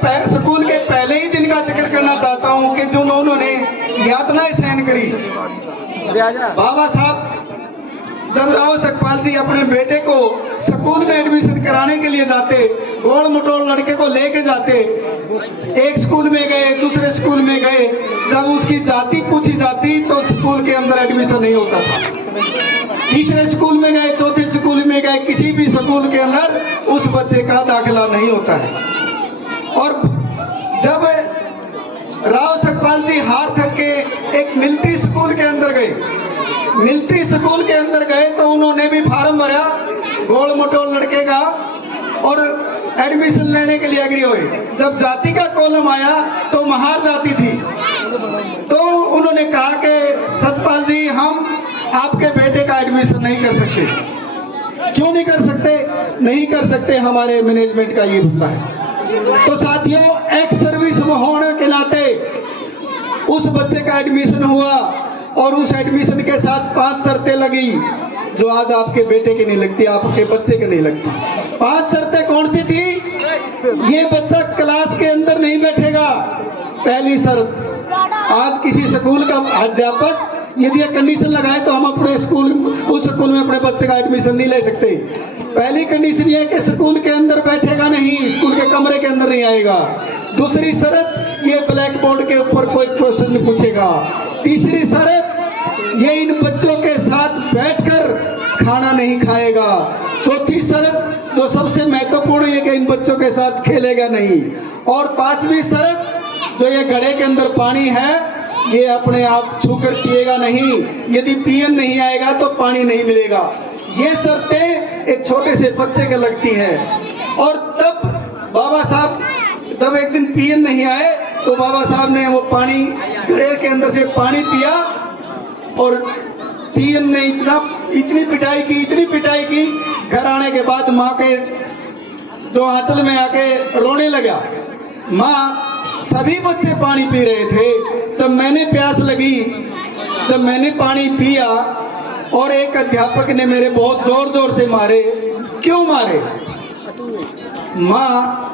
School के पहले ही दिन का जिक्र करना चाहता हूं कि जो उन्होंने यातनाएं सहन करी। बाबा साहब जब राव सकपाल जी अपने बेटे को स्कूल में एडमिशन कराने के लिए जाते, गोल मटोल लड़के को लेके जाते, एक स्कूल में गए, दूसरे स्कूल में गए, जब उसकी जाति पूछी जाती तो स्कूल के अंदर एडमिशन नहीं होता था। तीसरे स्कूल में गए, चौथे स्कूल में गए, किसी भी स्कूल के अंदर उस बच्चे का दाखिला नहीं होता है। और जब राव सकपाल जी हार थक के एक मिलिट्री स्कूल के अंदर गए, मिलिट्री स्कूल के अंदर गए तो उन्होंने भी फार्म भरा गोल मटोल लड़के का और एडमिशन लेने के लिए एग्री हुए। जब जाति का कॉलम आया तो महार जाति थी, तो उन्होंने कहा कि सतपाल जी हम आपके बेटे का एडमिशन नहीं कर सकते। क्यों नहीं कर सकते? नहीं कर सकते, हमारे मैनेजमेंट का ये रुतबा है। तो साथियों, एक्स सर्विस होने के नाते उस बच्चे का एडमिशन हुआ और उस एडमिशन के साथ 5 शर्तें लगी जो आज आपके बेटे की नहीं लगती, आपके बच्चे की नहीं लगती। 5 शर्तें कौन सी थी? ये बच्चा क्लास के अंदर नहीं बैठेगा। पहली शर्त, आज किसी स्कूल का अध्यापक यदि कंडीशन लगाए तो हम अपने स्कूल, उस स्कूल में अपने बच्चे का एडमिशन नहीं ले सकते। पहली कंडीशन ये है कि स्कूल के अंदर बैठेगा नहीं, स्कूल के कमरे के अंदर नहीं आएगा। दूसरी शर्त, ये ब्लैक बोर्ड के ऊपर कोई क्वेश्चन पूछेगा। तीसरी शर्त, ये इन बच्चों के साथ बैठकर खाना नहीं खाएगा। चौथी शर्त, जो सबसे महत्वपूर्ण है, कि इन बच्चों के साथ खेलेगा नहीं। और 5वीं शर्त, जो ये घड़े के अंदर पानी है ये अपने आप छूकर पिएगा नहीं, यदि पियन नहीं आएगा तो पानी नहीं मिलेगा। ये शर्तें एक छोटे से बच्चे के लगती हैं। और तब बाबा साहब जब एक दिन पियन नहीं आए तो बाबा साहब ने वो पानी, घड़े के अंदर से पानी पिया और पियन ने इतनी पिटाई की। घर आने के बाद माँ के जो आंचल में आके रोने लगा। माँ, सभी बच्चे पानी पी रहे थे, जब मैंने प्यास लगी, जब मैंने पानी पिया और एक अध्यापक ने मेरे बहुत जोर जोर से मारे। क्यों मारे? माँ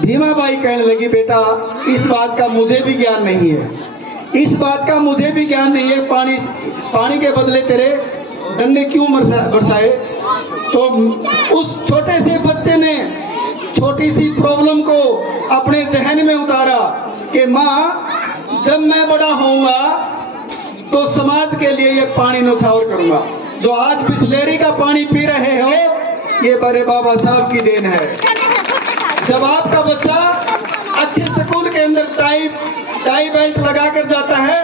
भीमाबाई कहने लगी, बेटा इस बात का मुझे भी ज्ञान नहीं है, इस बात का मुझे भी ज्ञान नहीं है, पानी के बदले तेरे डंडे क्यों बरसाए। तो उस छोटे से बच्चे ने छोटी सी प्रॉब्लम को अपने जहन में उतारा कि माँ, जब मैं बड़ा होऊंगा तो समाज के लिए ये पानी न्यौछावर करूंगा। जो आज बिस्लेरी का पानी पी रहे हो, ये बड़े बाबा साहब की देन है। जब आपका बच्चा अच्छे स्कूल के अंदर टाई बेल्ट लगा कर जाता है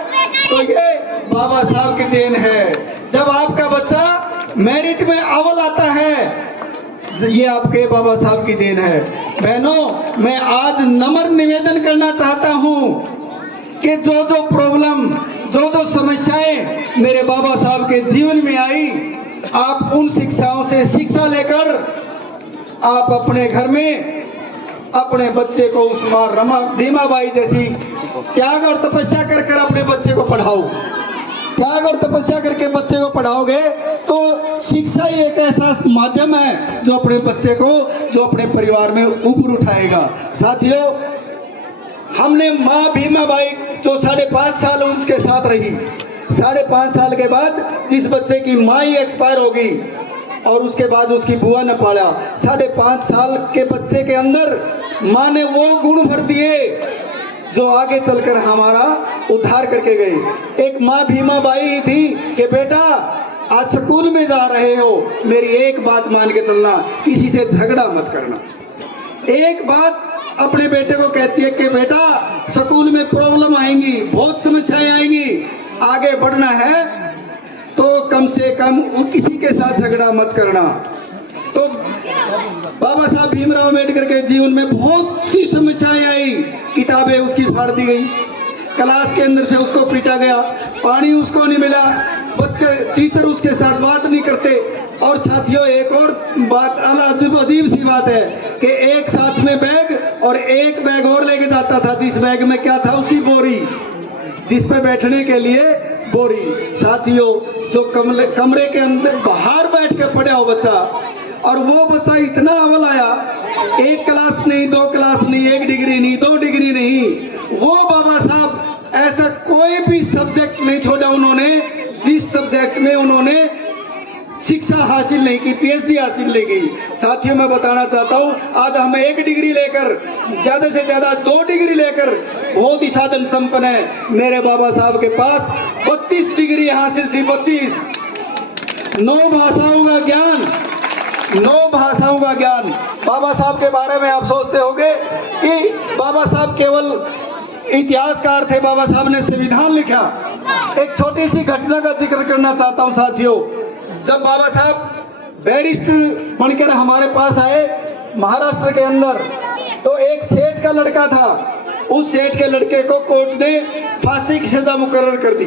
तो ये बाबा साहब की देन है। जब आपका बच्चा मेरिट में अव्वल आता है, ये आपके बाबा साहब की देन है। बहनों, मैं आज नम्र निवेदन करना चाहता हूं कि जो प्रॉब्लम, जो समस्याएं मेरे बाबा साहब के जीवन में आई, आप उन शिक्षाओं से शिक्षा लेकर आप अपने घर में अपने बच्चे को उस माँ भीमाबाई जैसी त्याग और तपस्या कर अपने बच्चे को पढ़ाओ। त्याग और तपस्या करके बच्चे को पढ़ाओगे तो शिक्षा ही एक ऐसा माध्यम है जो अपने बच्चे को, जो अपने परिवार में ऊपर उठाएगा। साथियों, हमने माँ भीमाबाई जो 5.5 साल उसके साथ रही, 5.5 साल के बाद जिस बच्चे की माँ ही एक्सपायर हो गई और उसके बाद उसकी बुआ ने पाला, 5.5 साल के बच्चे के अंदर माँ ने वो गुण भर दिए जो आगे चलकर हमारा उद्धार करके गई। एक माँ भीमाबाई थी कि बेटा आज स्कूल में जा रहे हो, मेरी एक बात मान के चलना, किसी से झगड़ा मत करना। एक बात अपने बेटे को कहती है कि बेटा स्कूल में प्रॉब्लम आएंगी, बहुत समस्याएं आएंगी, आगे बढ़ना है तो कम से कम किसी के साथ झगड़ा मत करना। तो बाबा साहब भीमराव अम्बेडकर के जीवन में बहुत सी समस्याएं आई। किताबें उसकी फाड़ दी गई, क्लास के अंदर से उसको पीटा गया, पानी उसको नहीं मिला, बच्चे टीचर उसके साथ बात नहीं करते। और साथियों, एक और बात अजीब सी बात है कि एक साथ में बैग और एक बैग और लेके जाता था, जिस बैग में क्या था, उसकी बोरी, जिस पे बैठने के लिए बोरी। साथियों, जो कमरे के अंदर बाहर बैठ के पढ़ा हो बच्चा, और वो बच्चा इतना अव्वल आया एक क्लास नहीं, 2 क्लास नहीं, 1 डिग्री नहीं, 2 डिग्री नहीं, वो बाबा साहब ऐसा कोई भी सब्जेक्ट नहीं छोड़ा उन्होंने जिस सब्जेक्ट में उन्होंने शिक्षा हासिल नहीं की, पीएचडी हासिल नहीं की। साथियों, मैं बताना चाहता हूँ, आज हमें 1 डिग्री लेकर, ज्यादा से ज्यादा 2 डिग्री लेकर बहुत ही साधन संपन्न है। मेरे बाबा साहब के पास 32 डिग्री हासिल थी, 32। 9 भाषाओं का ज्ञान, 9 भाषाओं का ज्ञान। बाबा साहब के बारे में आप सोचते होंगे कि बाबा साहब केवल इतिहासकार थे, बाबा साहब ने संविधान लिखा। एक छोटी सी घटना का जिक्र करना चाहता हूं साथियों। जब बाबा साहब बैरिस्टर बनकर हमारे पास आए महाराष्ट्र के अंदर, तो एक सेठ का लड़का था, उस सेठ के लड़के को कोर्ट ने फांसी की सजा मुकर्रर कर दी।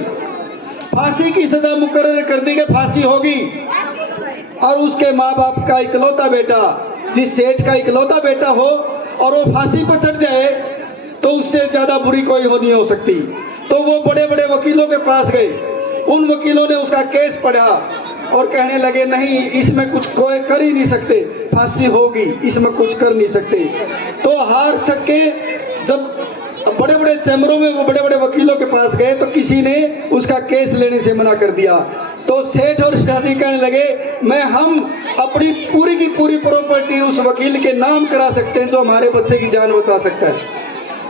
फांसी की सजा मुकर्रर कर दी कि फांसी होगी, और उसके माँ बाप का इकलौता बेटा, जिस सेठ का इकलौता बेटा हो और वो फांसी पर चढ़ जाए तो उससे ज्यादा बुरी कोई हो नहीं हो सकती। तो वो बड़े बड़े वकीलों के पास गए, उन वकीलों ने उसका केस पढ़ा और कहने लगे नहीं, इसमें कुछ कोई कर ही नहीं सकते, फांसी होगी, इसमें कुछ कर नहीं सकते। तो हार थक के जब बड़े बड़े चैम्बरों में वो बड़े बड़े वकीलों के पास गए तो किसी ने उसका केस लेने से मना कर दिया। तो सेठ और सेठानी कहने लगे हम अपनी पूरी की पूरी प्रॉपर्टी उस वकील के नाम करा सकते हैं जो हमारे बच्चे की जान बचा सकता है।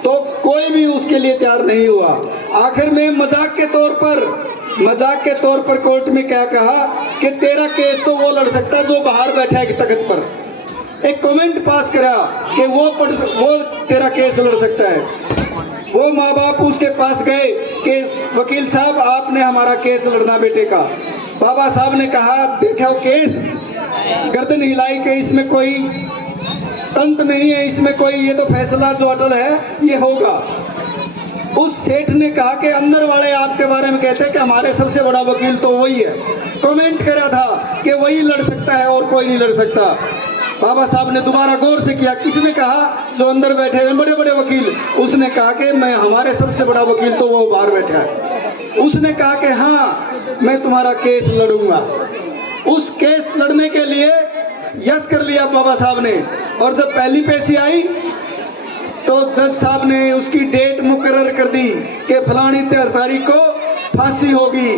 तो कोई भी उसके लिए तैयार नहीं हुआ। आखिर में मजाक के तौर पर कोर्ट में क्या कहा कि तेरा केस तो वो लड़ सकता है जो बाहर बैठा है तख्त पर। एक कमेंट पास करा कि वो तेरा केस लड़ सकता है। वो माँ बाप उसके पास गए कि वकील साहब आपने हमारा केस लड़ना बेटे का। बाबा साहब ने कहा देखो केस, गर्दन हिलाई कि इसमें कोई अंत नहीं है, इसमें कोई, ये तो फैसला जो अटल है ये होगा। उस सेठ ने कहा कि अंदर वाले आपके बारे में कहते हैं कि हमारे सबसे बड़ा वकील तो वही है। कमेंट करा था कि वही लड़ सकता है और कोई नहीं लड़ सकता। बाबा साहब ने दोबारा गौर से किया, किसने कहा? जो अंदर बैठे हैं बड़े बड़े वकील। उसने कहा कि मैं, हमारे सबसे बड़ा वकील तो वो बाहर बैठा है। उसने कहा कि हाँ मैं तुम्हारा केस लड़ूंगा। उस केस लड़ने के लिए यस कर लिया बाबा साहब ने। और जब पहली पेशी आई तो जज साहब ने उसकी डेट मुकर्रर कर दी कि फलानी तारीख को फांसी होगी।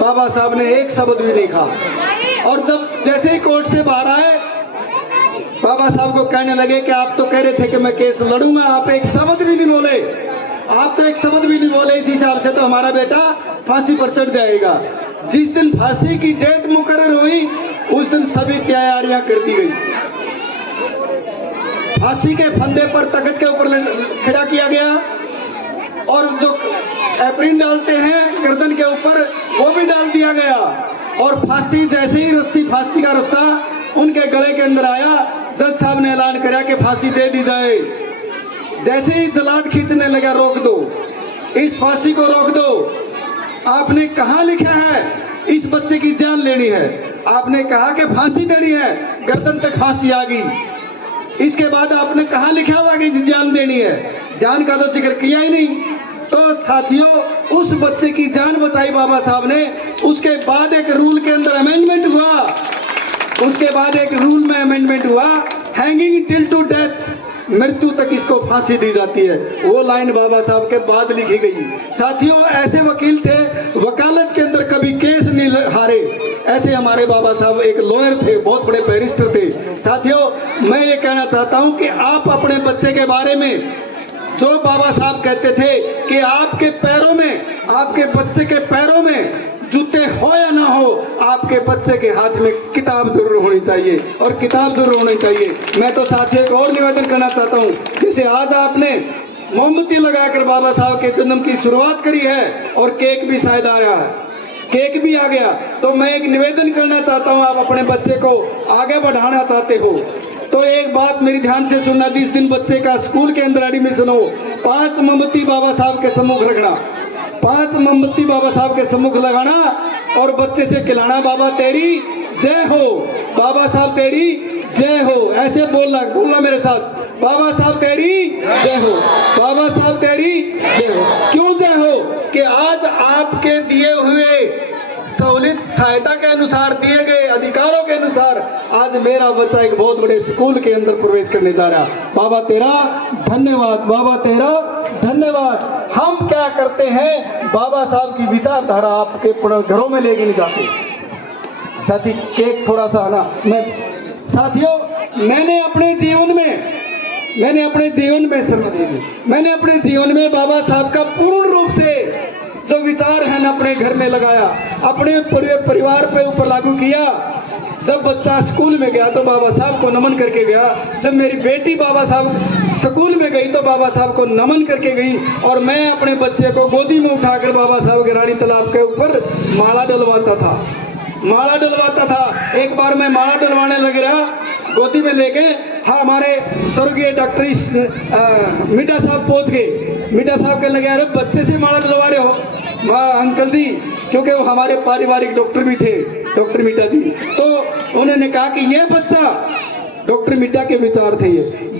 बाबा साहब ने एक शब्द भी नहीं कहा। और जब जैसे ही कोर्ट से बाहर आए, बाबा साहब को कहने लगे कि आप तो कह रहे थे कि मैं केस लड़ूंगा, आप एक शब्द भी नहीं बोले, आप तो एक शब्द भी नहीं बोले, इस हिसाब से तो हमारा बेटा फांसी पर चढ़ जाएगा। जिस दिन फांसी की डेट मुकर्रर हुई उस दिन सभी तैयारियां कर दी गई। फांसी के फंदे पर तख्त के ऊपर खड़ा किया गया और जो एप्रिन डालते हैं गर्दन के ऊपर वो भी डाल दिया गया। और फांसी जैसे ही रस्सी, फांसी का रस्सा उनके गले के अंदर आया, जज साहब ने ऐलान किया कि फांसी दे दी जाए। जैसे ही जलाद खींचने लगा, रोक दो, इस फांसी को रोक दो। आपने कहाँ लिखा है इस बच्चे की जान लेनी है? आपने कहा कि फांसी देनी है, गर्दन तक फांसी आ गई। इसके बाद आपने कहा लिखा हुआ कि जान देनी है? जान का तो जिक्र किया ही नहीं। तो साथियों, उस बच्चे की जान बचाई बाबा साहब ने। उसके बाद एक रूल के अंदर अमेंडमेंट हुआ, उसके बाद एक रूल में अमेंडमेंट हुआ, हैंगिंग टिल टू डेथ, मृत्यु तक इसको फांसी दी जाती है। वो लाइन बाबा साहब के बाद लिखी गई। साथियों, ऐसे वकील थे, वकालत के अंदर कभी केस नहीं हारे। ऐसे हमारे बाबा साहब एक लॉयर थे, बहुत बड़े बैरिस्टर थे। साथियों, मैं ये कहना चाहता हूं कि आप अपने बच्चे के बारे में, जो बाबा साहब कहते थे कि आपके पैरों में, आपके बच्चे के पैरों में जूते हो या ना हो, आपके बच्चे के हाथ में किताब जरूर होनी चाहिए और किताब जरूर होनी चाहिए। मैं तो साथियों को और निवेदन करना चाहता हूँ, जैसे आज आपने मोमबत्ती लगाकर बाबा साहब के जन्म की शुरुआत करी है और केक भी शायद आ रहा है, केक भी आ गया, तो मैं एक निवेदन करना चाहता हूँ, आप अपने बच्चे को आगे बढ़ाना चाहते हो तो एक बात मेरी ध्यान से सुनना। जिस दिन बच्चे का स्कूल के अंदर एडमिशन हो, 5 मोमबत्ती बाबा साहब के सम्मुख रखना, 5 मोमबत्ती बाबा साहब के सम्मुख लगाना और बच्चे से खिलाना, बाबा तेरी जय हो, बाबा साहब तेरी जय हो। ऐसे बोलना मेरे साथ, बाबा साहब तेरी जय हो, बाबा साहब तेरी जय हो। क्यों जय हो? कि आज आपके दिए हुए सहूलियत सहायता के अनुसार, दिए गए अधिकारों के अनुसार आज मेरा बच्चा एक बहुत बड़े स्कूल के अंदर प्रवेश करने जा रहा। बाबा तेरा धन्यवाद, बाबा तेरा धन्यवाद। हम क्या करते हैं, बाबा साहब की विचारधारा आपके घरों में लेके नहीं जाते। साथी केक थोड़ा सा ना, मैं साथियों मैंने अपने जीवन में बाबा साहब का पूर्ण रूप से जो विचार है ना अपने घर में लगाया, अपने परिवार पे ऊपर लागू किया। जब बच्चा स्कूल में गया तो बाबा साहब को नमन करके गया। जब मेरी बेटी बाबा साहब स्कूल में गई तो बाबा साहब को नमन करके गई। और मैं अपने बच्चे को गोदी में उठाकर बाबा साहब के रानी तालाब के ऊपर माला डलवाता था। एक बार मैं माला डलवाने लग रहा, गोदी में लेके, हाँ हमारे स्वर्गीय डॉक्टर मीठा साहब पहुंच गए। मीठा साहब कहने लगे, अरे बच्चे से माला डलवा रहे हो? हाँ अंकल जी, क्योंकि वो हमारे पारिवारिक डॉक्टर भी थे, डॉक्टर मीठा जी। तो उन्होंने कहा कि ये बच्चा, डॉक्टर मीठा के विचार थे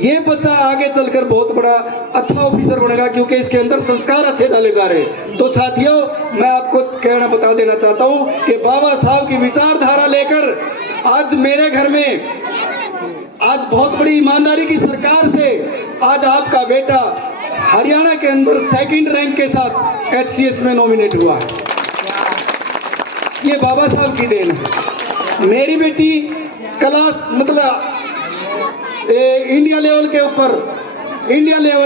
ये बच्चा आगे चलकर बहुत बड़ा अच्छा ऑफिसर बनेगा, क्योंकि इसके अंदर संस्कार अच्छे डाले जा रहे हैं। तो साथियों मैं आपको कहना बता देना चाहता हूँ कि बाबा साहब की विचारधारा लेकर आज मेरे घर में आज बहुत बड़ी ईमानदारी की सरकार से आज आपका बेटा हरियाणा के अंदर सेकंड रैंक के साथ HCS में नॉमिनेट हुआ है। ये बाबा साहब की देन है। मेरी बेटी क्लास मतलब इंडिया लेवल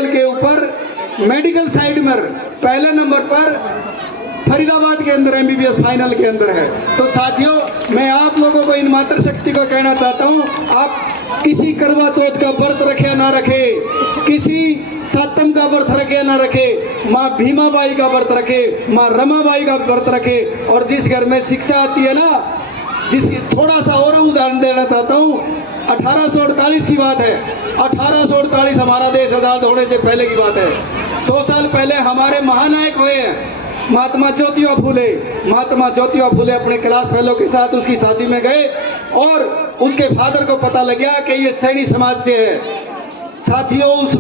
के ऊपर मेडिकल साइड में पहले नंबर पर फरीदाबाद के अंदर MBBS फाइनल के अंदर है। तो साथियों मैं आप लोगों को इन मातृशक्ति को कहना चाहता हूँ, आप किसी करवा चौथ का व्रत रखे ना रखे, किसी सातम का व्रत रखे ना रखे, माँ भीमाबाई का व्रत रखे, माँ रमाबाई का व्रत रखे। और जिस घर में शिक्षा आती है ना, जिसकी थोड़ा सा और उदाहरण देना चाहता हूँ, 1848 की बात है। 1848 हमारा देश आजाद होने से पहले की बात है। 100 साल पहले हमारे महानायक हुए हैं महात्मा ज्योतिबा फूले अपने क्लास फेलो के साथ उसकी शादी में गए और उसके फादर को पता लग गया कि ये सैनी समाज से है। साथियों उस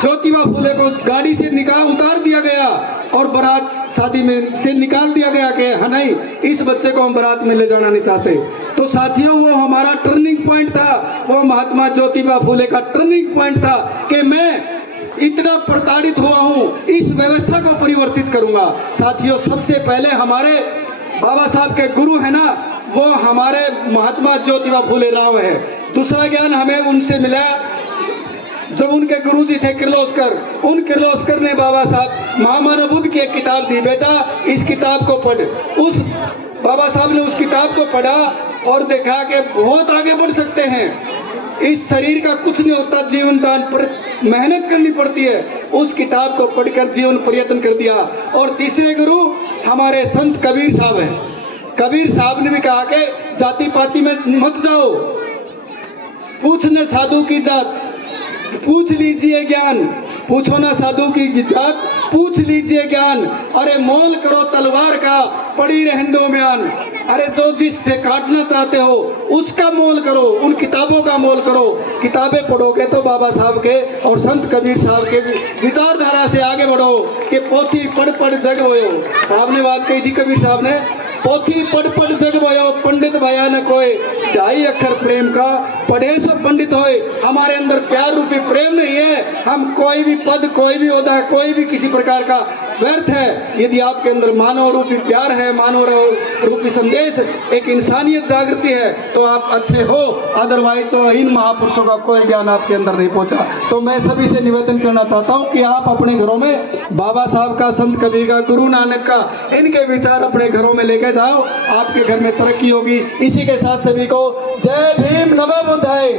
ज्योतिबा फूले को गाड़ी से उतार दिया गया और बारात शादी में से निकाल दिया गया कि हाँ नहीं, इस बच्चे को हम बारात में ले जाना नहीं चाहते। तो साथियों वो हमारा टर्निंग पॉइंट था, वो महात्मा ज्योतिबा फूले का टर्निंग पॉइंट था कि मैं इतना प्रताड़ित हुआ हूं, इस व्यवस्था को परिवर्तित करूंगा। साथियों सबसे पहले हमारे बाबा साहब के गुरु है ना, वो हमारे महात्मा ज्योतिबा फूले राव है। दूसरा ज्ञान हमें उनसे मिला जब उनके गुरुजी थे किर्लोस्कर। उन किर्लोस्कर ने बाबा साहब महामानव बुद्ध की एक किताब दी, बेटा इस किताब को पढ़। उस बाबा साहब ने उस किताब को पढ़ा और देखा कि बहुत आगे बढ़ सकते हैं, इस शरीर का कुछ नहीं होता, जीवन दान पर मेहनत करनी पड़ती है। उस किताब को पढ़कर जीवन प्रयत्न कर दिया। और तीसरे गुरु हमारे संत कबीर साहब हैं। कबीर साहब ने भी कहा कि जाति पाति में मत जाओ, पूछने साधु की जात, पूछ लीजिए ज्ञान, पूछो ना साधु की जात, पूछ लीजिए ज्ञान। अरे मोल करो तलवार का, पड़ी रहने बयान। अरे जो जिस से काटना चाहते हो उसका मोल करो, उन किताबों का मोल करो। किताबें पढ़ोगे तो बाबा साहब के और संत कबीर साहब के विचारधारा से आगे बढ़ो कि पोथी पढ़ पढ़ जग भयो। साहब ने बात कही थी कबीर साहब ने, पोथी पढ़ पढ़ जग भयो, पंडित भया न कोई, 2.5 अक्षर प्रेम का पढ़े सो पंडित होए। हमारे अंदर प्यार रूपी प्रेम नहीं है, हम कोई भी पद, कोई भी ओहदा, कोई भी किसी प्रकार का व्यर्थ है। यदि आपके अंदर मानव रूपी प्यार है, मानव रूपी संदेश, एक इंसानियत जागृति है तो आप अच्छे हो। अदरवाइज तो इन महापुरुषों का कोई ज्ञान आपके अंदर नहीं पहुंचा। तो मैं सभी से निवेदन करना चाहता हूं कि आप अपने घरों में बाबा साहब का, संत कबीर का, गुरु नानक का, इनके विचार अपने घरों में लेके जाओ, आपके घर में तरक्की होगी। इसी के साथ सभी को जय भीम, नमो बुद्धाय।